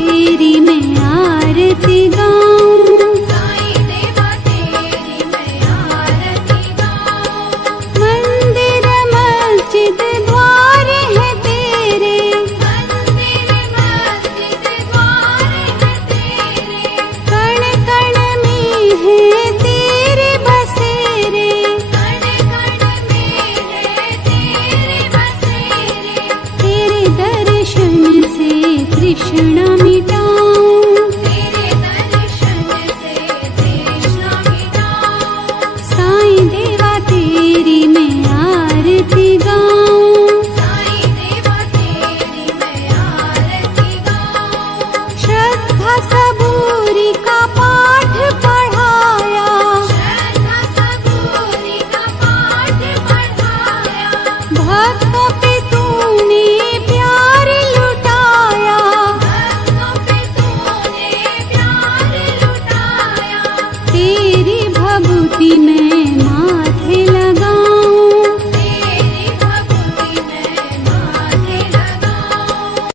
तेरी मैं आरती गाऊं, साईं देवा तेरी मैं आरती गाऊं। मंदिर मस्जिद द्वार है तेरे, मंदिर मस्जिद द्वार है तेरे, कण कण में है तेरे बसेरे, कण कण में है तेरे बसेरे। तेरे दर्शन से तृष्णा मिटाऊं, तेरे दर्शन से तृष्णा मिटाऊं। साईं देवा तेरी मैं आरती गाऊं, साईं देवा तेरी मैं आरती गाऊं। श्रद्धा सबूरी का पाठ पढ़ाया, श्रद्धा सबूरी का पाठ पढ़ाया, भक्तों पे तूने प्यार लुटाया, भक्तों पे तूने प्यार लुटाया। तेरी भभूति मैं माथे लगाऊं, तेरी भक्ति मैं माथे लगाऊं।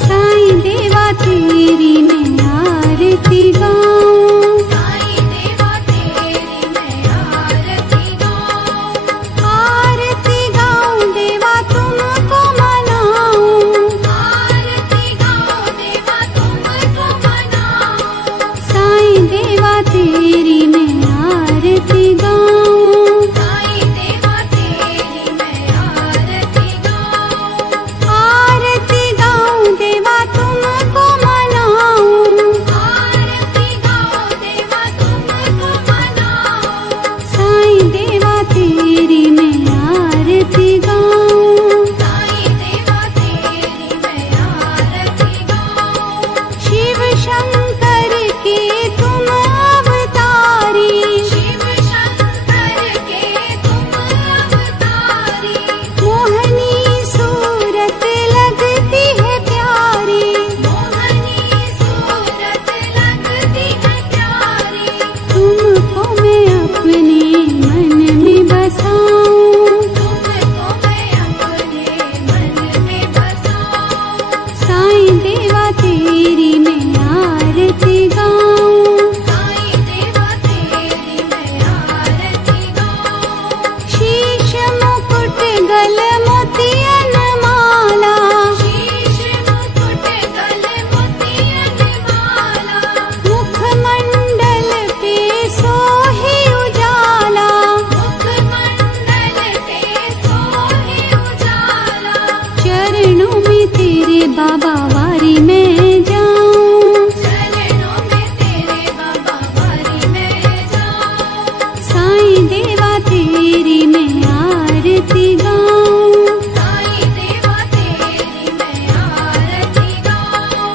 साईं देवा तेरी मैं आरती गाऊं, साईं देवा तेरी मैं आरती गाऊं। आरती गाऊं देवा तुमको मनाऊं, आरती गाऊं देवा तुमको मनाऊं। साईं देवा तेरी मैं आरती गाऊं, साईं देवा तेरी मैं आरती गाऊं। आरती गाऊं देवा तुमको मनाऊं, आरती गाऊं देवा तुमको मनाऊं। साईं देवा तेरी मैं आरती गाऊं, साईं देवा तेरी मैं आरती गाऊं। शिव शंकर के तुम अवतारी, शिव शंकर के तुम अवतारी, मोहनी सूरत लगती है प्यारी, मोहनी सूरत लगती है प्यारी। तुमको मैं अपने मन में बसाऊं, तुमको मैं अपने मन में बसाऊं। साईं देवा तेरी मैं आरती गाऊं, साईं देवा तेरी मैं आरती गाऊं। शीश मुकुट गल मोतियन माला, शीश मुकुट गल मोतियन माला, मुखमंडल पे सोहे उजाला, मुखमंडल पे सोहे उजाला। चरणों में तेरे बाबा वारी मैं जाऊं, चरणों में तेरे बाबा वारी मैं जाऊं। साईं देवा तेरी मैं आरती गाऊं, साईं देवा तेरी मैं आरती गाऊं।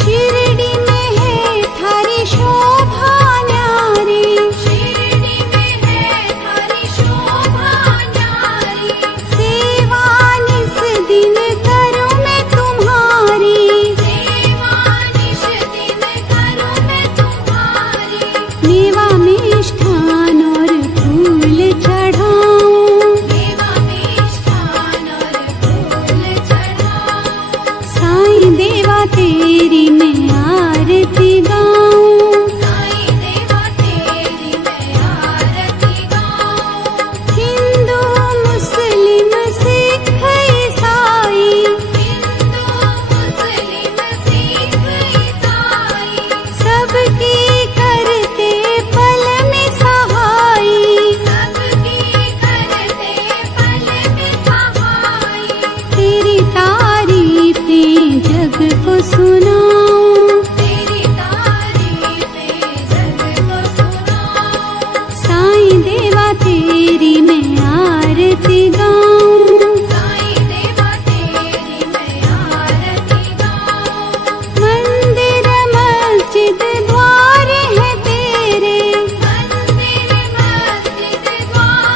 शिरडी में है थारी शोभा न्यारी, शिरडी में है थारी शोभा न्यारी, सेवा निस दिन करूं मैं तुम्हारी, सेवा निश दिन करूं मैं तुम्हारी। मेवा मिष्ठान और फूल चढ़ाऊं, देवा मिष्ठान और फूल चढ़ाऊं। साईं देवा तेरी मैं आरती गाऊं, साईं देवा तेरी मैं आरती गाऊं। हिंदू मुस्लिम सिख ईसाई, हिंदू मुस्लिम सिख ईसाई, सबकी करते पल में सहाई, सबकी करते पल में सहाई। तेरी तारीफें जग को सुनाऊं, तेरी तारीफें जग को सुनाऊं। साईं देवा तेरी मैं आरती गाऊं, साईं देवा तेरी मैं आरती गाऊं। मंदिर मस्जिद द्वार है तेरे, मंदिर मस्जिद द्वार